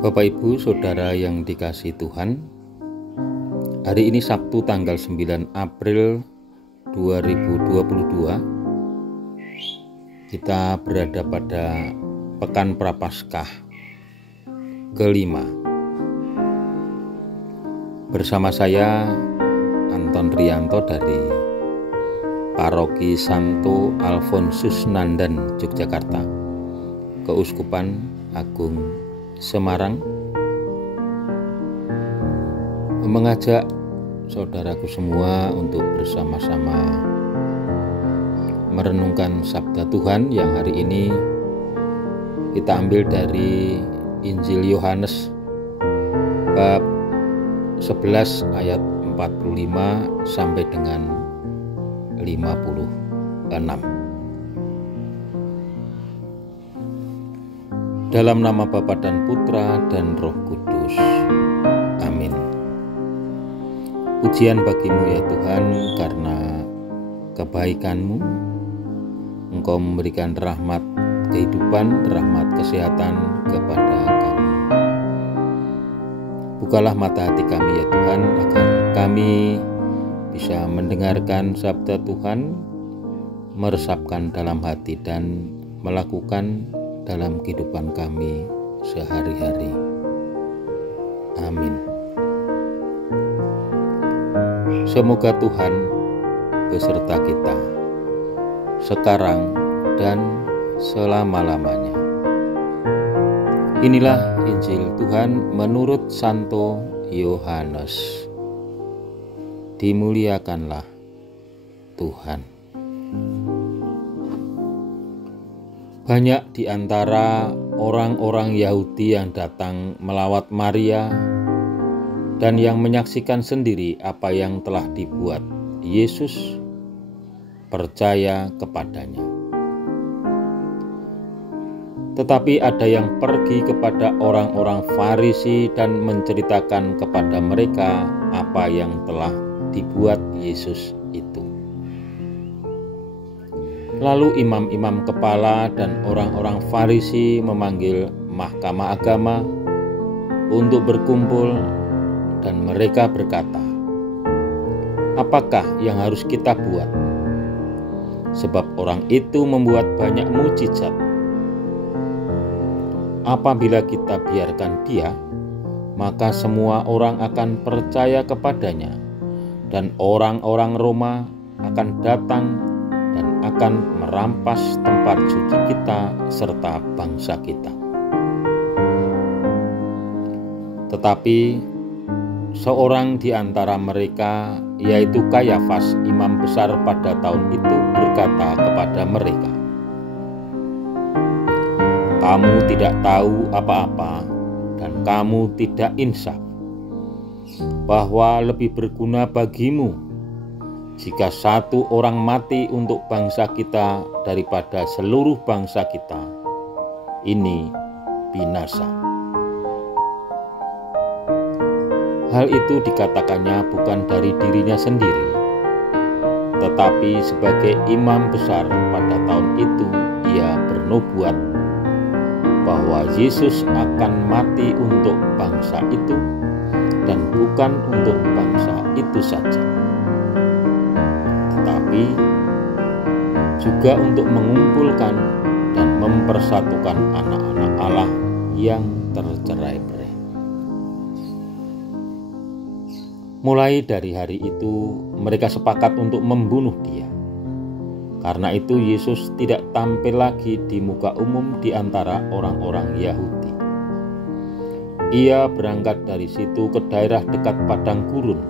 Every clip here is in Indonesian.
Bapak Ibu Saudara yang dikasihi Tuhan, hari ini Sabtu tanggal 9 April 2022, kita berada pada Pekan Prapaskah kelima. Bersama saya Anton Rianto dari Paroki Santo Alfonsus Nandan, Yogyakarta, Keuskupan Agung Semarang, mengajak saudaraku semua untuk bersama-sama merenungkan sabda Tuhan yang hari ini kita ambil dari Injil Yohanes bab 11 ayat 45 sampai dengan 56. Dalam nama Bapa dan Putra dan Roh Kudus. Amin. Pujian bagimu ya Tuhan, karena kebaikan-Mu, Engkau memberikan rahmat kehidupan, rahmat kesehatan kepada kami. Bukalah mata hati kami ya Tuhan, agar kami bisa mendengarkan sabda Tuhan, meresapkan dalam hati dan melakukan dalam kehidupan kami sehari-hari. Amin. Semoga Tuhan beserta kita sekarang dan selama-lamanya. Inilah Injil Tuhan menurut Santo Yohanes. Dimuliakanlah Tuhan. Banyak di antara orang-orang Yahudi yang datang melawat Maria dan yang menyaksikan sendiri apa yang telah dibuat Yesus, percaya kepadanya. Tetapi ada yang pergi kepada orang-orang Farisi dan menceritakan kepada mereka apa yang telah dibuat Yesus itu. Lalu imam-imam kepala dan orang-orang Farisi memanggil mahkamah agama untuk berkumpul, dan mereka berkata, "Apakah yang harus kita buat? Sebab orang itu membuat banyak mukjizat. Apabila kita biarkan dia, maka semua orang akan percaya kepadanya, dan orang-orang Roma akan datang dan akan merampas tempat suci kita serta bangsa kita." Tetapi seorang di antara mereka, yaitu Kayafas, imam besar pada tahun itu, berkata kepada mereka, "Kamu tidak tahu apa-apa dan kamu tidak insaf, bahwa lebih berguna bagimu jika satu orang mati untuk bangsa kita daripada seluruh bangsa kita ini binasa." Hal itu dikatakannya bukan dari dirinya sendiri, tetapi sebagai imam besar pada tahun itu ia bernubuat bahwa Yesus akan mati untuk bangsa itu dan bukan untuk bangsa itu saja, tetapi juga untuk mengumpulkan dan mempersatukan anak-anak Allah yang tercerai-berai. Mulai dari hari itu mereka sepakat untuk membunuh dia. Karena itu Yesus tidak tampil lagi di muka umum di antara orang-orang Yahudi. Ia berangkat dari situ ke daerah dekat padang gurun,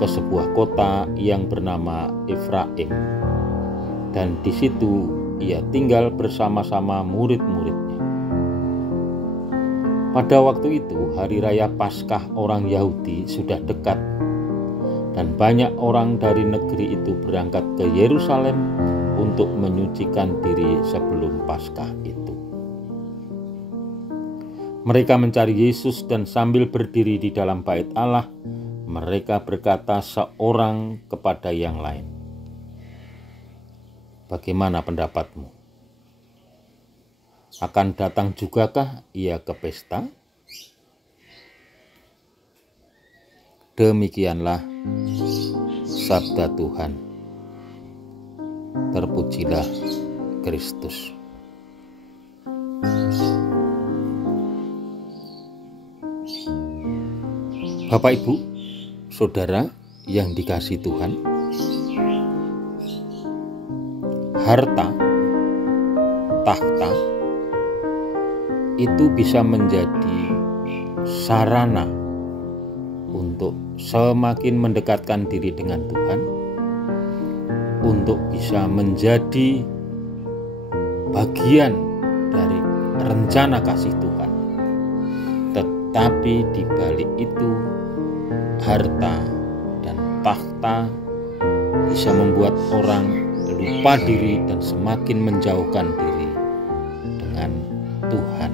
ke sebuah kota yang bernama Efraim, dan di situ ia tinggal bersama-sama murid-muridnya. Pada waktu itu hari raya Paskah orang Yahudi sudah dekat, dan banyak orang dari negeri itu berangkat ke Yerusalem untuk menyucikan diri sebelum Paskah itu. Mereka mencari Yesus, dan sambil berdiri di dalam bait Allah, mereka berkata seorang kepada yang lain, "Bagaimana pendapatmu? Akan datang jugakah ia ke pesta?" Demikianlah sabda Tuhan. Terpujilah Kristus. Bapak, Ibu, Saudara yang dikasihi Tuhan, harta, tahta itu bisa menjadi sarana untuk semakin mendekatkan diri dengan Tuhan, untuk bisa menjadi bagian dari rencana kasih Tuhan. Tetapi di balik itu, harta dan tahta bisa membuat orang lupa diri dan semakin menjauhkan diri dengan Tuhan.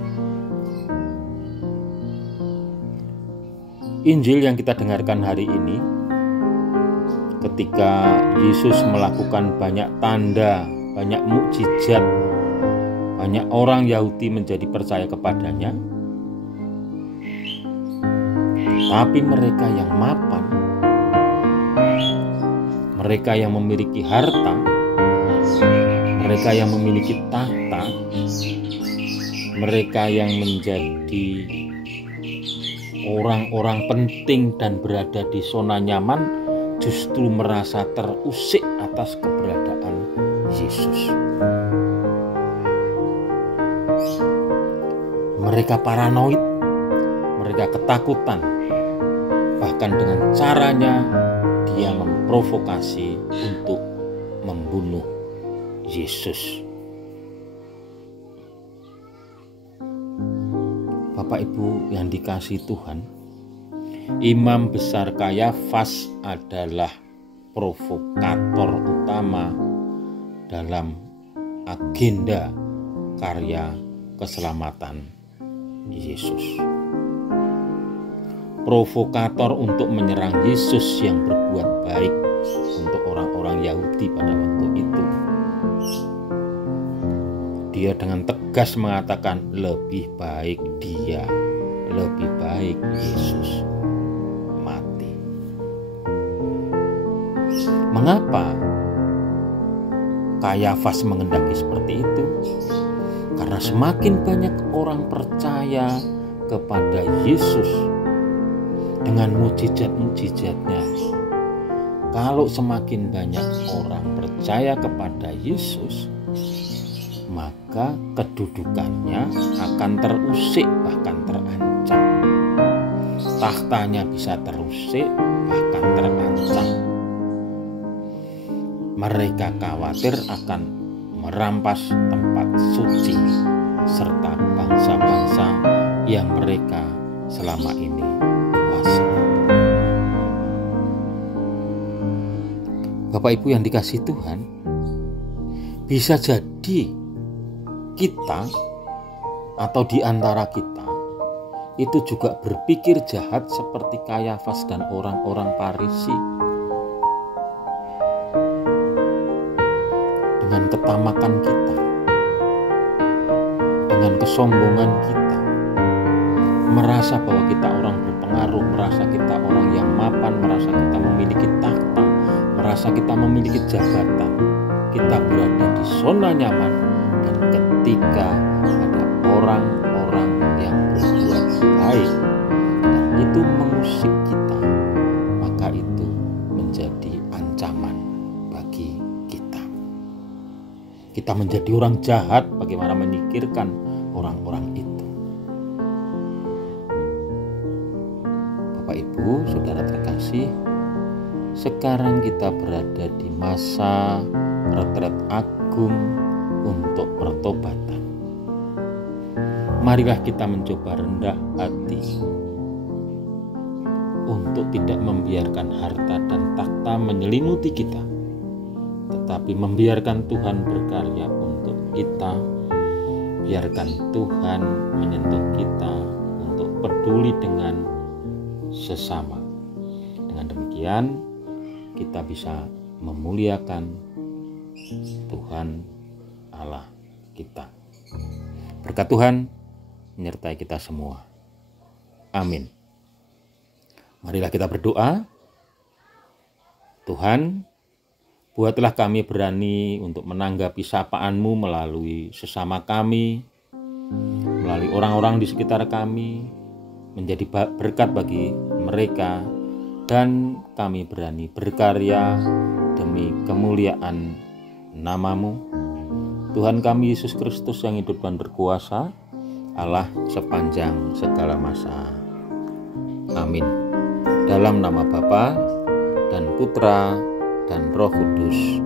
Injil yang kita dengarkan hari ini, ketika Yesus melakukan banyak tanda, banyak mukjizat, banyak orang Yahudi menjadi percaya kepadanya. Tapi mereka yang mapan, mereka yang memiliki harta, mereka yang memiliki tahta, mereka yang menjadi orang-orang penting dan berada di zona nyaman, justru merasa terusik atas keberadaan Yesus. Mereka paranoid, mereka ketakutan. Bahkan dengan caranya dia memprovokasi untuk membunuh Yesus. Bapak Ibu yang dikasihi Tuhan, Imam Besar Kayafas adalah provokator utama dalam agenda karya keselamatan Yesus. Provokator untuk menyerang Yesus yang berbuat baik untuk orang-orang Yahudi pada waktu itu. Dia dengan tegas mengatakan lebih baik Yesus mati. Mengapa Kayafas mengendaki seperti itu? Karena semakin banyak orang percaya kepada Yesus dengan mukjizat-mukjizatnya. Kalau semakin banyak orang percaya kepada Yesus, maka kedudukannya akan terusik, bahkan terancam. Tahtanya bisa terusik, bahkan terancam. Mereka khawatir akan merampas tempat suci serta bangsa-bangsa yang mereka selama ini kuasai. Bapak Ibu yang dikasihi Tuhan, bisa jadi kita atau di antara kita itu juga berpikir jahat seperti Kayafas dan orang-orang Farisi. Dengan ketamakan kita, dengan kesombongan kita, merasa bahwa kita orang berpengaruh, merasa kita orang yang mapan, merasa kita memiliki tahta, merasa kita memiliki jabatan, kita berada di zona nyaman. Dan ketika ada orang-orang yang berbuat baik dan itu mengusik kita, maka itu menjadi ancaman bagi kita. Kita menjadi orang jahat, bagaimana menyingkirkan orang-orang itu. Bapak Ibu, Saudara terkasih, sekarang kita berada di masa retret agung untuk pertobatan. Marilah kita mencoba rendah hati untuk tidak membiarkan harta dan takhta menyelimuti kita, tetapi membiarkan Tuhan berkarya untuk kita. Biarkan Tuhan menyentuh kita untuk peduli dengan sesama. Dengan demikian kita bisa memuliakan Tuhan Allah kita. Berkat Tuhan menyertai kita semua. Amin. Marilah kita berdoa. Tuhan, buatlah kami berani untuk menanggapi sapaan-Mu melalui sesama kami, melalui orang-orang di sekitar kami, menjadi berkat bagi mereka, dan kami berani berkarya demi kemuliaan nama-Mu. Tuhan kami Yesus Kristus yang hidup dan berkuasa, Allah sepanjang segala masa. Amin. Dalam nama Bapa dan Putra dan Roh Kudus.